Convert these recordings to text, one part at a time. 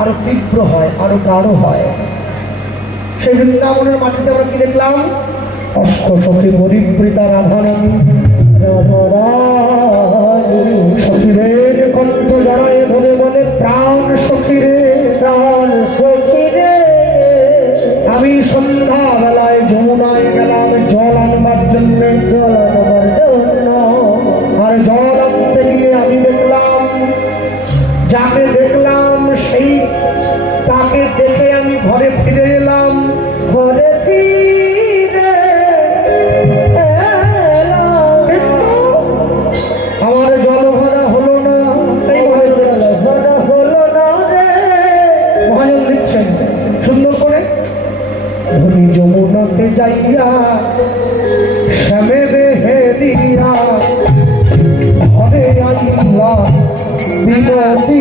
আরো তীব্র হয়, আরো গাঢ় হয়। সেই বৃন্দাবনের মাটিতে আমরা কি দেখলাম? অষ্ট সখী পরিবৃতা রাধারানী, সখীদের কণ্ঠ জড়ায় ধরে বলে প্রাণ সখীরে, প্রাণ সখীরে। আমি সন্ধ্যা বেলায় যমুনায় গেলাম জল আনবার জন্য, আর জল আনতে গিয়ে আমি দেখলাম, যাকে দেখলাম সেই তাকে দেখে আমি ঘরে ফিরে এলাম। ঘরে ফিরে আমার জল ভরা হলো না, মহাজন লিখছেন সুন্দর করে। ধনী যমুনাতে যাইয়া শ্যামে বেহেরিয়া ঘরে আইলা বিনতি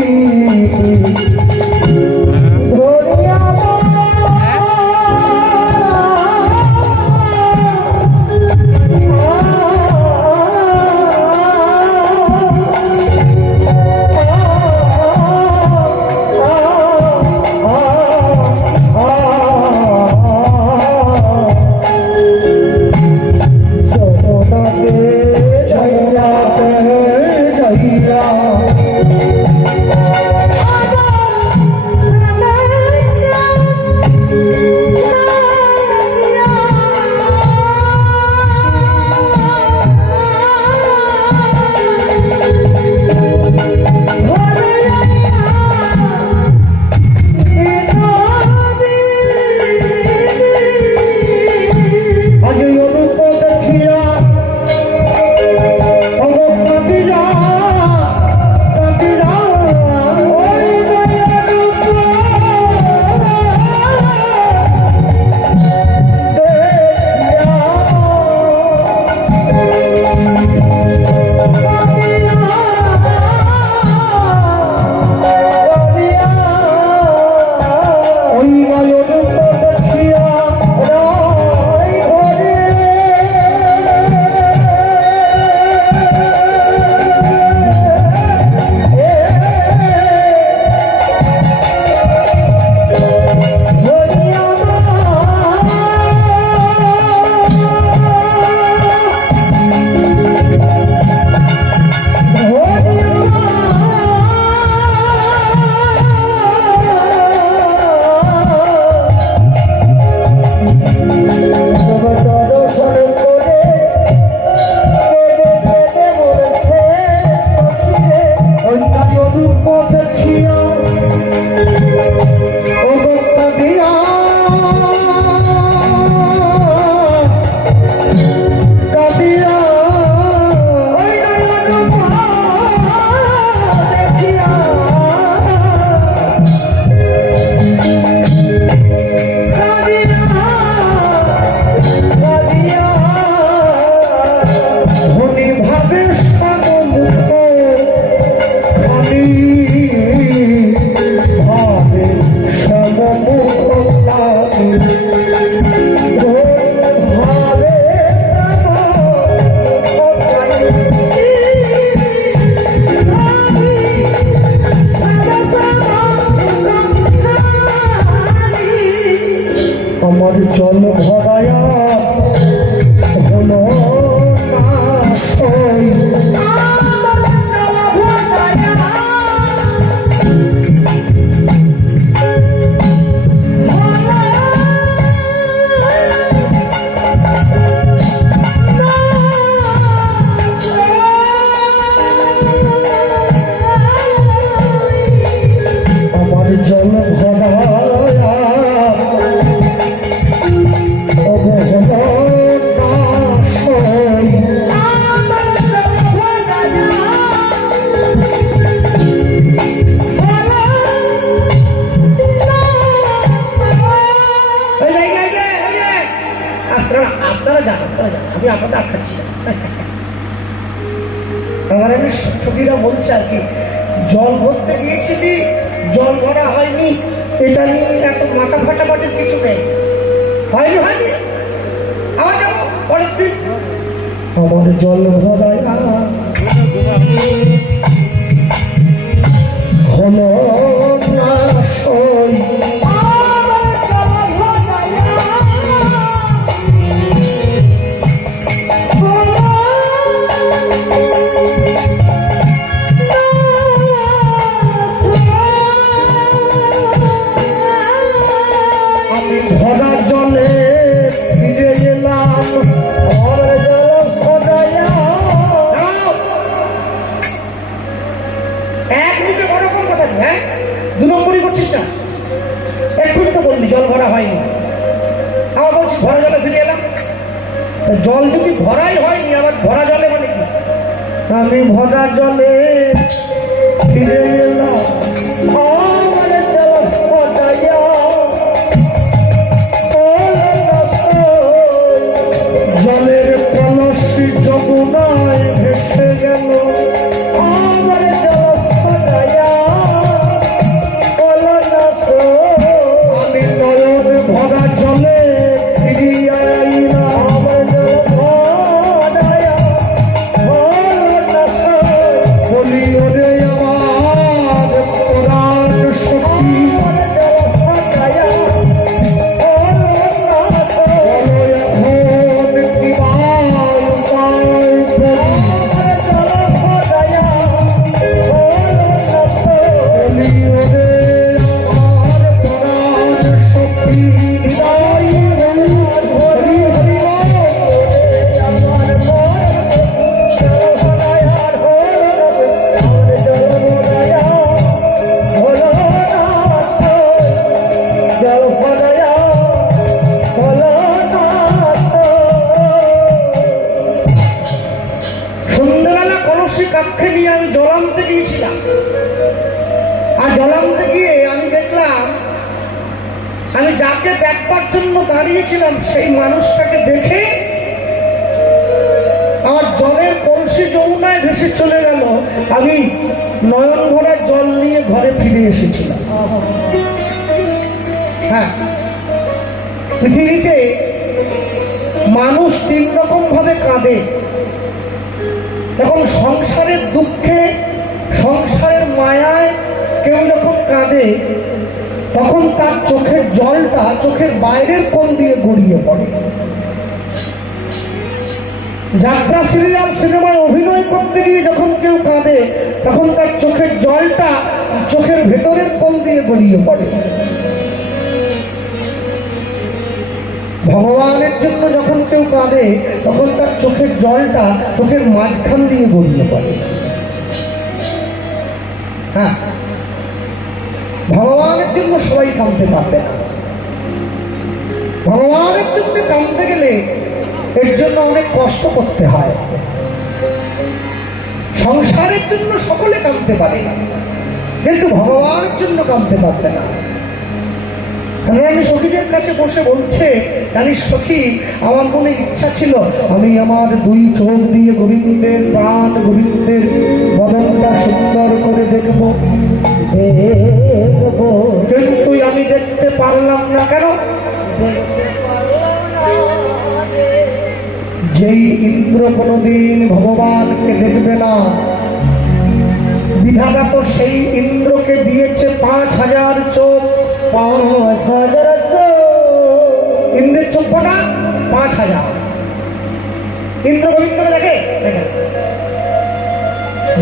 আমার জল ভরায়া হলো আমার জল ভরায়া আমি আপনাদের আটকাচ্ছি না। সখীরা বলছে আর কি, জল ভরতে গিয়েছিলি, জল ভরা হয়নি, এটা নিয়ে এত মাথা ফাটাফাটির কিছু নেই। হয়নি হয়নি, আবার যাবো পরের দিন। আমার জল ভরায় হলো না দু নম্বরই করছিস না। এক্ষুনি তো বললি জল ভরা হয়নি, আবার বলছি ভরা জলে ফিরে এলাম। জল যদি ভরাই হয়নি আবার ভরা জলে মানে কি? আমি ভরা জলে ফিরে এলাম, জলের কলসি যমুনায় ভেসে গেল, আমি নয়ন ভরা জলে ফিরিয়া আইলাম, বলি ওরে আমার প্রাণ সখী, কাক্ষে নিয়ে আমি জল আনতে গিয়েছিলাম। আর জল আনতে গিয়ে আমি দেখলাম, আমি যাকে দেখবার জন্য দাঁড়িয়েছিলাম সেই মানুষটাকে দেখে আমার জলের কলসি যমুনায় ভেসে চলে গেল। আমি নয়ন ভরা জল নিয়ে ঘরে ফিরে এসেছিলাম। হ্যাঁ, পৃথিবীতে মানুষ তিন রকম ভাবে কাঁদে। যখন সংসারের দুঃখে, সংসারের মায়ায় কেউ যখন কাঁদে, তখন তার চোখের জলটা চোখের বাইরের কোণ দিয়ে গড়িয়ে পড়ে। যাত্রা সিরিয়াল সিনেমায় অভিনয় করতে গিয়ে যখন কেউ কাঁদে, তখন তার চোখের জলটা চোখের ভেতরের কোণ দিয়ে গড়িয়ে পড়ে। ভগবানের জন্য যখন কেউ কাঁদে, তখন তার চোখের জলটা চোখের মাঝখান দিয়ে গড়িয়ে পড়ে। হ্যাঁ, ভগবানের জন্য সবাই কাঁদতে পারবে না। ভগবানের জন্য কাঁদতে গেলে এর জন্য অনেক কষ্ট করতে হয়। সংসারের জন্য সকলে কাঁদতে পারে, কিন্তু ভগবানের জন্য কাঁদতে পারবে না। আমি সখীদের কাছে বসে বলছে, জানিস সখী, আমার মনে ইচ্ছা ছিল আমি আমার দুই চোখ দিয়ে গোবিন্দের প্রাণ, গোবিন্দের বদনটা সুন্দর করে দেখবো, কিন্তু আমি দেখতে পারলাম না। কেন? যেই ইন্দ্র কোনদিন ভগবানকে দেখবে না, বিধাতা তো সেই ইন্দ্রকে দিয়েছে 5000 চোখ। 5000 চোখ, ইন্দ্রের চোখ কটা? 5000। ইন্দ্র গোবিন্দকে দেখে?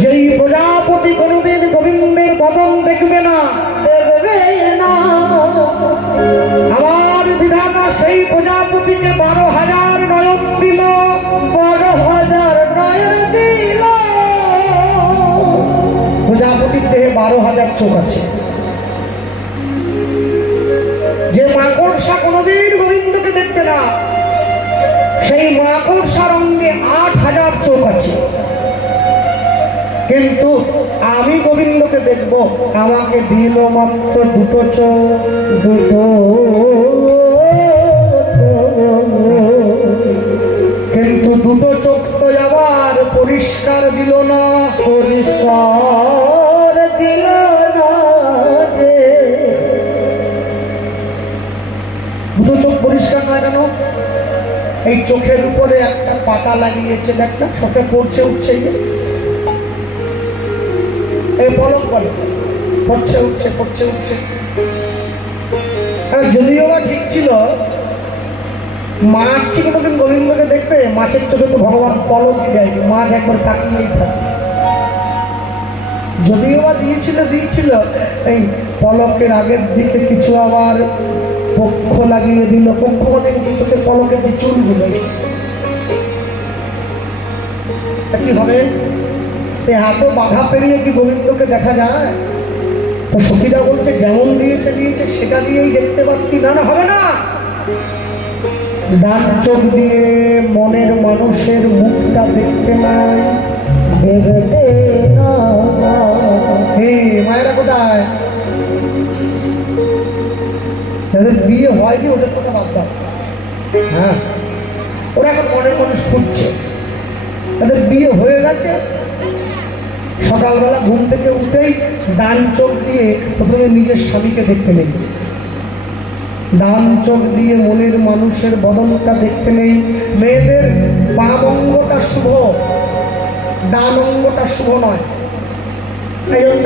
যেই প্রজাপতি কোনদিন গোবিন্দের বদন দেখবে না, আমার বিধাতা সেই প্রজাপতিকে 12,000 নয়ন দিল। 12,000 নয়ন দিল। প্রজাপতির দেহে 12,000 চোখ আছে। যে মাকড়সা কোনদিন গোবিন্দকে দেখবে না, সেই মাকড়সার অঙ্গে 8,000 চোখ আছে। কিন্তু আমি গোবিন্দকে দেখব, আমাকে দিল মাত্র 2 চোখ। 2 কিন্তু 2 চোখ তো আবার পরিষ্কার দিল না। পরিষ্কার দিল না। 2 চোখ পরিষ্কার নয় কেন? এই চোখের উপরে একটা পাতা লাগিয়েছে, একটা চোখে পড়ছে উঠছে, এই পলক বলে পড়ছে উঠছে পড়ছে উঠছে। যদিও বা ঠিক ছিল, মাছ কি কোনোদিন গোবিন্দকে দেখবে? মাছের চোখে তো ভগবান পলকই দেয়নি, মাছ একবার তাকিয়েই থাকে। যদিও বা দিয়েছিল এই পলকের আগের দিকে কিছু আবার পক্ষ লাগিয়ে দিল। পক্ষ মানে চোখে পলকের যে চুলগুলো, কি হবে? হাতে বাধা পেরিয়ে কি গোবিন্দকে দেখা যায়? তো সখীরা বলছে যেমন দিয়েছে দিয়েছে সেটা দিয়েই দেখতে পাচ্ছি। না না, হবে না। ডান চোখ দিয়ে মনের মানুষের মুখটা দেখতে নাই, দেখতে না। মায়েরা কোথায়? যাদের বিয়ে হয়নি ওদের কথা বাদ দাও। হ্যাঁ, ওরা এখন মনের মানুষ খুঁজছে। তাদের বিয়ে হয়ে গেছে, সকালবেলা ঘুম থেকে উঠেই ডান চোখ দিয়ে প্রথমে নিজের স্বামীকে দেখতে নেই, ডান চোখ দিয়ে মনের মানুষের বদনটা দেখতে নেই। মেয়েদের বাম অঙ্গটা শুভ, ডান অঙ্গটা শুভ নয়। এই জন্য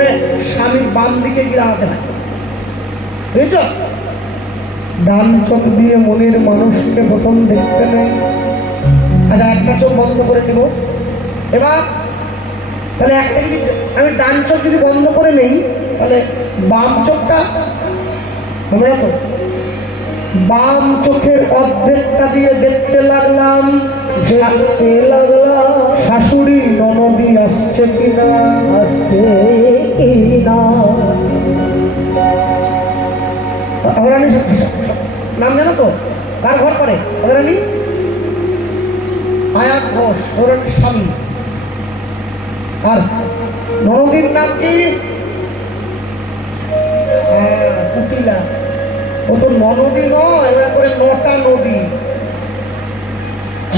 স্বামীর বাম দিকে গিরাতে হয়, বুঝেছ? ডান চোখ দিয়ে মনের মানুষকে প্রথম দেখতে নেই। আচ্ছা, একটা চোখ বন্ধ করে দেব এবার। তাহলে একটা যদি আমি ডান চোখ যদি বন্ধ করে নেই, তাহলে বাম চোখটা আমরা তো বাম চোখের অর্ধেকটা দিয়ে দেখতে লাগলাম, দেখতে লাগলাম শাশুড়ি ননদি আসছে কিনা, আসছে কিনা। অগ্রাণী নাম জানো তো? কার ঘর করে অগ্রাণী? আয়াত ঘোষ, অগ্রাণীর স্বামী। আর নদীর নাম কি? কুটিলা। ও তো নদী নয়, ওরা করে নটা নদী।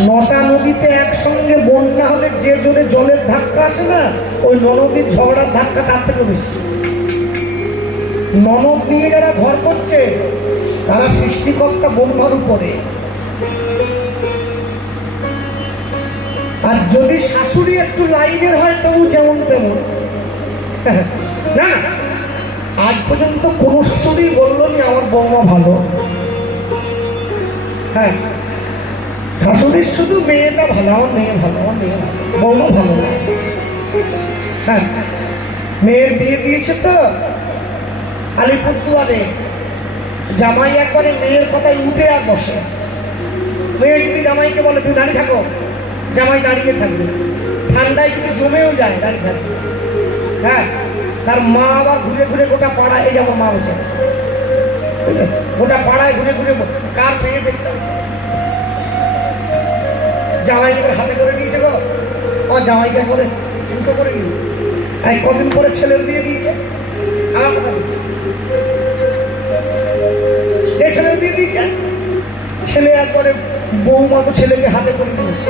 নটা নদীতে একসঙ্গে বন্যা হলে যে জোরে জলের ধাক্কা আসে না, ওই নদীর ঝগড়ার ধাক্কা তার থেকে বেশি। ননদ নিয়ে যারা ঘর করছে তারা সৃষ্টিকর্তা ব্রহ্মার উপরে। আর যদি শাশুড়ি একটু লাইনের হয় তবু যেমন তেমন। না, আজ পর্যন্ত কোনো শাশুড়ি বললো নি আমার বৌমা ভালো। হ্যাঁ, শাশুড়ির শুধু মেয়েটা ভালো, আমার মেয়ে ভালো, আমার মেয়ে ভালো, বৌমা ভালো না। হ্যাঁ, মেয়ের বিয়ে দিয়েছে তো আলিপুরদুয়ারে, জামাই একবারে মেয়ের কথায় উঠে আর বসে। মেয়ে যদি জামাইকে বলে তুই দাঁড়িয়ে থাকো, জামাই দাঁড়িয়ে থাকবে। ঠান্ডায় যদি জমেও যায় দাঁড়িয়ে থাকবে। হ্যাঁ, তার মা আবার ঘুরে ঘুরে গোটা পাড়ায়, এই যেমন মা হচ্ছে গোটা পাড়ায় ঘুরে ঘুরে কার মেয়ে দেখতে। জামাইকে করে হাতে করে নিয়েছে গো, আমার জামাইকে করে উল্টো করে নিয়ে কদিন পরে ছেলের বিয়ে দিয়েছে। আমার কথা বলছে, এই ছেলের বিয়ে দিয়েছে, ছেলে একবারে বৌমা তো ছেলেকে হাতে করে নিয়েছে।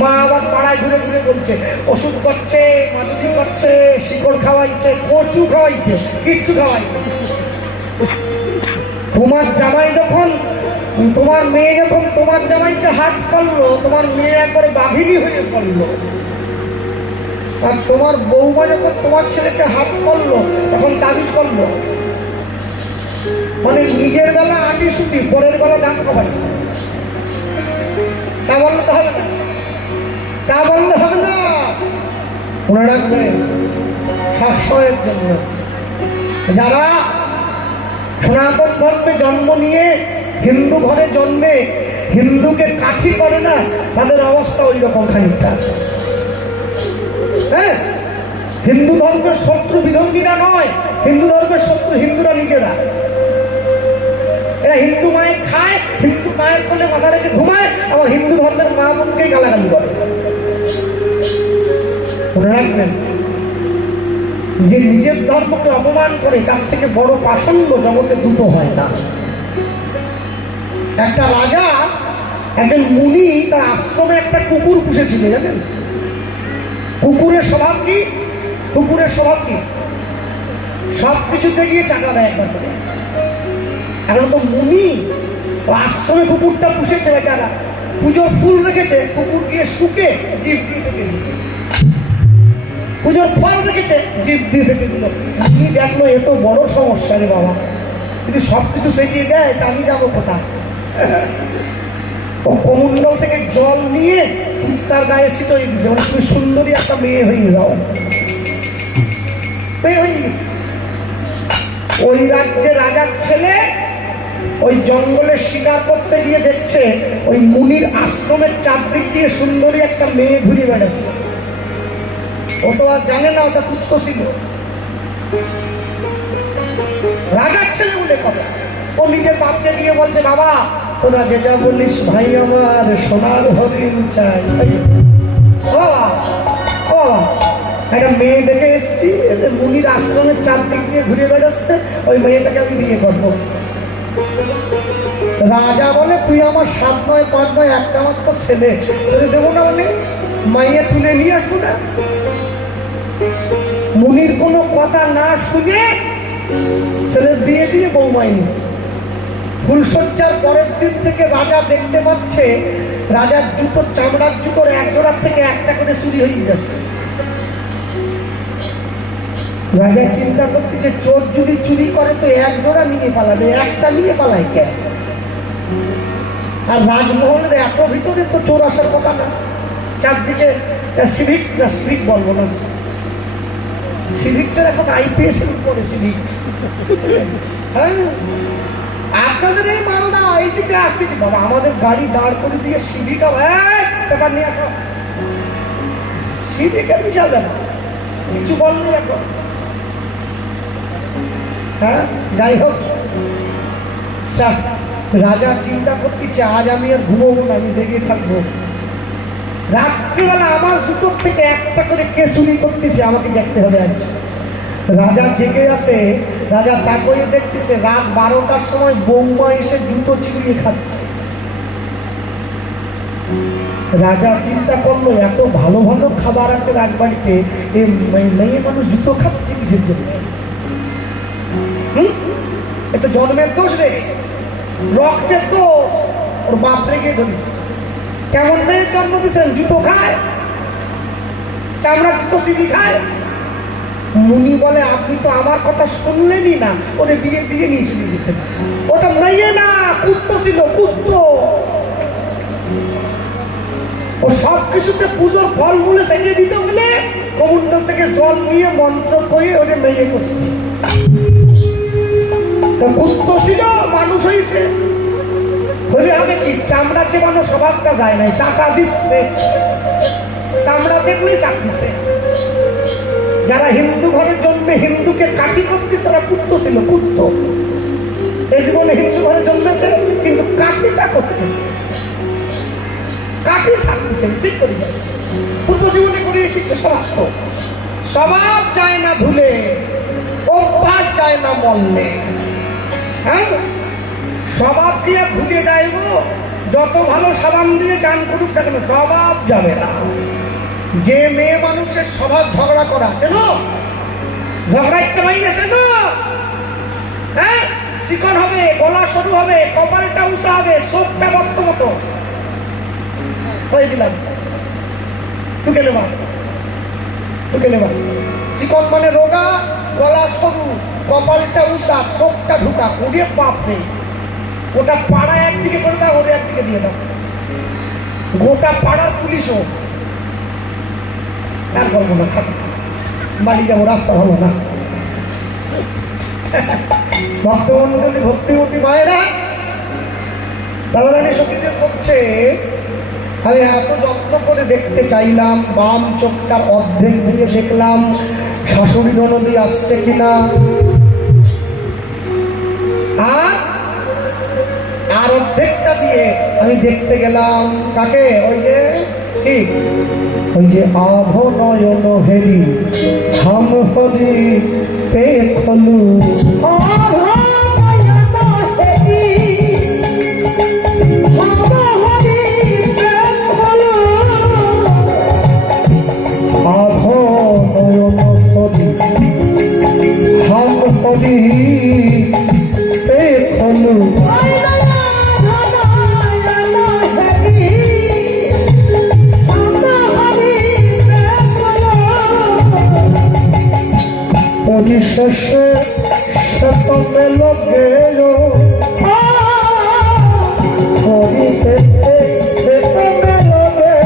মা আবার পাড়ায় ঘুরে ঘুরে বলছে ওষুধ করছে, মাদুলি করছে, শিকড় খাওয়াইছে, কচু খাওয়াইছে, কিচ্ছু খাওয়াইছে। তোমার জামাই যখন, তোমার মেয়ে যখন তোমার জামাইকে হাত করলো, তোমার মেয়ে একবারে বাঘিনী হয়ে পড়লো। আর তোমার বৌমা যখন তোমার ছেলেকে হাত করলো তখন দাবি করলো। মানে নিজের বেলা আটি ছুটি, পরের বেলা দাম খাবার। তা বললে তো হবে না, তা বললে হবে না। মনে রাখবেন, সাশ্রয়ের জন্য যারা সনাতন ধর্মে জন্ম নিয়ে হিন্দু ঘরে জন্মে হিন্দুকে কাঠি করে না, তাদের অবস্থা ওই রকম খানিকটা। হ্যাঁ, হিন্দু ধর্মের শত্রু বিধর্মীরা নয়, হিন্দু ধর্মের শত্রু হিন্দুরা নিজেরা। এরা হিন্দু মায়ের খায়, হিন্দু মায়ের কোলে মাথা রেখে ঘুমায়, আবার হিন্দু ধর্মের মা বোনকেই গালাগালি করে। মনে রাখবেন, যে নিজের ধর্মকে অপমান করে তার থেকে বড় পাষণ্ড জগতে দুটো হয় না। একটা রাজা, একজন মুনি, তার আশ্রমে একটা কুকুর পুষেছিল, জানেন? কুকুরের স্বভাব কি? কুকুরের স্বভাব কি? সব কিছুতে গিয়ে চাকা দেয় একবার করে। এখন তো মুনি আশ্রমে কুকুরটা পুষেছে, বেচারা পুজোর ফুল রেখেছে, কুকুর গিয়ে শুকে জীব দিয়ে সেকে দিল। পুজোর ফল রেখেছে, জীব দিয়ে সেকে দিল। মুনি দেখলো এত বড় সমস্যা রে বাবা, যদি সব কিছু সেকিয়ে দেয় তা আমি যাবো কোথায়? ও কমণ্ডল থেকে জল নিয়ে তার গায়ে ছিটিয়ে দিচ্ছে। মানে তুমি সুন্দরী একটা মেয়ে হয়ে যাও, মেয়ে হয়ে গেছে। ওই রাজ্যে রাজার ছেলে ওই জঙ্গলে শিকার করতে গিয়ে দেখছে ওই মুনির আশ্রমের চারদিক দিয়ে সুন্দরী একটা মেয়ে ঘুরে বেড়াচ্ছে। ও তো আর জানে না ওটা পুত্র ছিল, রাজার ছেলে বলে কথা। ও নিজের বাপকে গিয়ে বলছে, বাবা তোরা যেটা বলিস ভাই আমার সোনার হরিণ চাই। ও একটা মেয়ে দেখে এসছি, মুনির আশ্রমের চারদিক দিয়ে ঘুরে বেড়াচ্ছে, ওই মেয়েটাকে আমি বিয়ে করবো। রাজা বলে, তুই আমার 7 নয় 5 নয়, একটা মাত্র ছেলে, তোকে দেবো না মানে মাইয়ে তুলে নিয়ে আসবো না। মুনির কোনো কথা না শুনে ছেলের বিয়ে দিয়ে বৌমাই নিয়েছে। ফুলসজ্জার পরের দিন থেকে রাজা দেখতে পাচ্ছে রাজার জুতো, চামড়ার জুতোর এক জোড়ার থেকে একটা করে চুরি হয়ে যাচ্ছে। রাজা চিন্তা করতেছে, চোর যদি চুরি করে তো এক জোড়া নিয়ে পালাবে, একটা নিয়ে পালায় কেন? আর রাজমহলের এত ভিতরে তো চোর আসার কথা না। চারদিকে সিভিক বলবো না, সিভিকটা এখন IPS এর উপরে সিভিক। হ্যাঁ, আপনাদের এই মালদা এইদিকে আসতেছি বাবা, আমাদের গাড়ি দাঁড় করে দিয়ে সিভিকা ব্যাপার নিয়ে আসো, সিভিকা বিশাল ব্যাপার, কিছু বলনি এখন। হ্যাঁ, যাই হোক, রাজা চিন্তা করতেছে আজ আমি আর ঘুমোবো না, আমি জেগে থাকবো। রাত্রিবেলা আমার জুতোর থেকে একটা করে কে চুরি করতেছে আমাকে দেখতে হবে আজ। রাজা জেগে আসে, রাজা তাকিয়ে দেখতেছে রাত 12টার সময় বৌমা এসে জুতো চিবিয়ে খাচ্ছে। রাজা চিন্তা করলো এত ভালো ভালো খাবার আছে রাজবাড়িতে, এই মেয়ে মানুষ জুতো খাচ্ছে কিসের জন্য? এটা জন্মের দোষ রে, রক্তের দোষ। ওর বাপ রেখে ধরেছে, কেমন মেয়ের জন্ম দিয়েছেন, জুতো খায়, চামড়া জুতো চিবি খায়। মুনি বলে, আপনি তো আমার কথা শুনলেনই না, ওরে বিয়ে দিয়ে নিয়ে চলে গেছেন। ওটা মেয়ে না, কুত্ত ছিল, কুত্ত। ও সব কিছুতে পুজোর ফল মূলে সেটিয়ে দিতে হলে কমুন্ডল থেকে জল নিয়ে মন্ত্র করে ওরে মেয়ে করছে। কুত্ত ছিল, মানুষ হয়েছে, হলে হবে কি? চামড়া চেবানো স্বভাবটা যায় নাই, চাকা দিচ্ছে, চামড়া দেখলেই চাকরিছে। যারা হিন্দু ঘরের জন্মে হিন্দুকে কাঠি করতেছে তারা কুত্ত ছিল, কুত্ত। এই জীবনে হিন্দু ঘরে জন্মেছে কিন্তু কাঠিটা করতেছে, কাঠি ছাড়তেছে, ঠিক করে যাচ্ছে। পূর্ব জীবনে করে এসেছে স্বভাব, স্বভাব যায় না ভুলে, অভ্যাস যায় না মনে। হ্যাঁ, স্বভাব দিয়ে ভুলে যাইব, যত ভালো সাবান দিয়ে চান করুক না কেন স্বভাব যাবে না। যে মেয়ে মানুষের স্বভাব ঝগড়া করা, কেন ঝগড়া একটা হয়ে গেছে না? হ্যাঁ, চিকন হবে, গলা সরু হবে, কপালটা উঁচা হবে, চোখটা বর্ত মতো হয়ে দিলাম, ঢুকে নেবা, ঢুকে নেবা। চিকন মানে রোগা, গলা সরু, কপালটা উঁচা, চোখটা ঢুকা, ওরে বাপ নেই। ওটা পাড়া একদিকে করে দাও, ওরে একদিকে দিয়ে দাও, গোটা পাড়ার পুলিশও আর বলবো না, বাড়ি যাবো, রাস্তা ভালো না। ভক্তমন্ডলী, ভক্তিমতী মায়েরা, দাদারানী সঙ্গীতে করছে, আমি এত যত্ন করে দেখতে চাইলাম, বাম চোখটার অর্ধেক দিয়ে দেখলাম শাশুড়ি ননদি আসছে কিনা, আর অর্ধেকটা দিয়ে আমি দেখতে গেলাম কাকে? ওই যে ঠিক, ওই যে আভ নয়ন হেরি হাম হরি পে খলু, আভ নয়ন হরি হাম হরি পে খলু, পরিশেষে সতমে লগে, পরিশেষে সতমে লগে,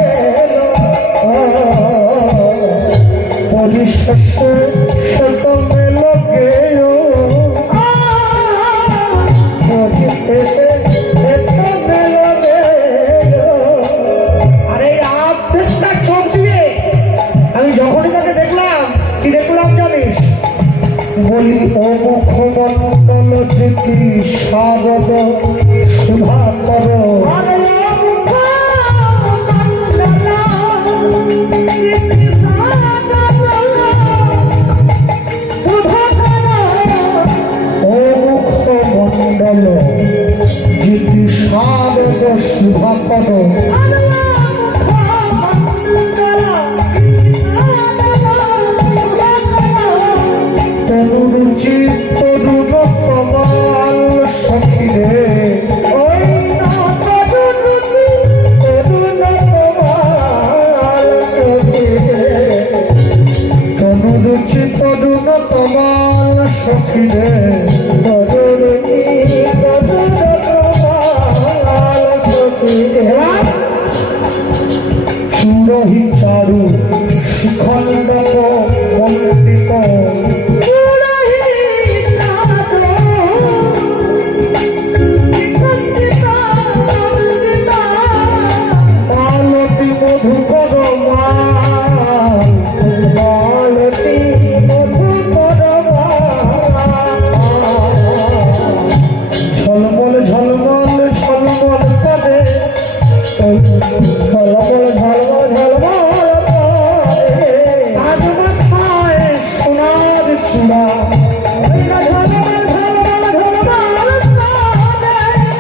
পরিশেষে সতমে লগে, পরিশেষে সতমে লগে। আরে আপ চোখ দিয়ে আমি যখনই তাকে দেখলাম বলি ও মুখমণ্ডল যেটি শারদ সুধা করো ও মুখমণ্ডল যেটি শারদ সুধা করো তনুরুচি তরুণ কমাল সখিরে ওই তনুরুচি তরুণ কমাল সখিরে তনুরুচি তরুণ কমাল সখিরে তনুরুচি তরুণ কমাল সখিরে সুরহি চারু শিখণ্ডক মন্ডিত মালতী মধুকর মাল মালতী মধুকর ঝলমল ঝলমল ঝলমল পদে ঝলমল ঝলমল ঝলমল পদে আজ মাথায় সোনার চূড়া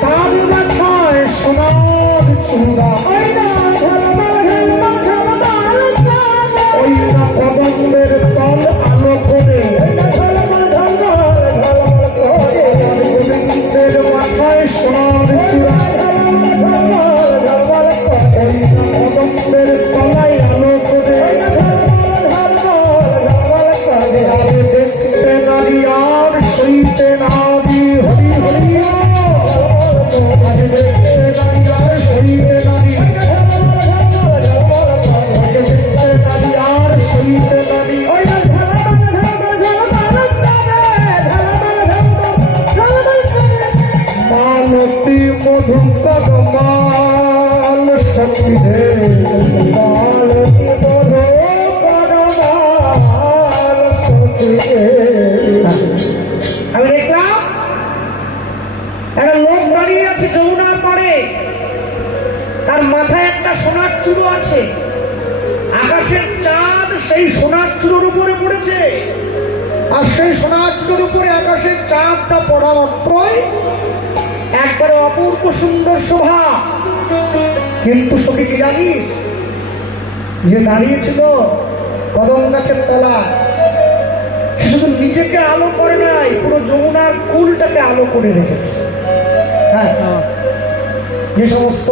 তার মাথায় সোনার চূড়া ওই না কদম্বের তল আলো করে গোবিন্দের মাথায় সোনার চূড়া ওই না কদম্বের তলায় আলো করে আরে দেখতে নারী আর সইতে নারী হরি হরি আরে দেখতে নারী আর সইতে নারী মালতী মধুকর মাল সখিরে মালতী মধুকর মাল সখিরে আমি দেখলাম একটা লোক দাঁড়িয়ে আছে যমুনার পাড়ে তার মাথায় একটা সোনার চূড়ো আছে আকাশের চাঁদ সেই সোনার চূড়োর উপরে পড়েছে আর সেই সোনার চূড়োর উপরে আকাশের চাঁদটা পড়া মাত্রই একবারে অপূর্ব সুন্দর শোভা কিন্তু সখী কি জানিস যে দাঁড়িয়েছিল কদম গাছের তলায় সে শুধু নিজেকে আলো করে নাই পুরো যমুনার কুলটাকে আলো করে রেখেছে হ্যাঁ যে সমস্ত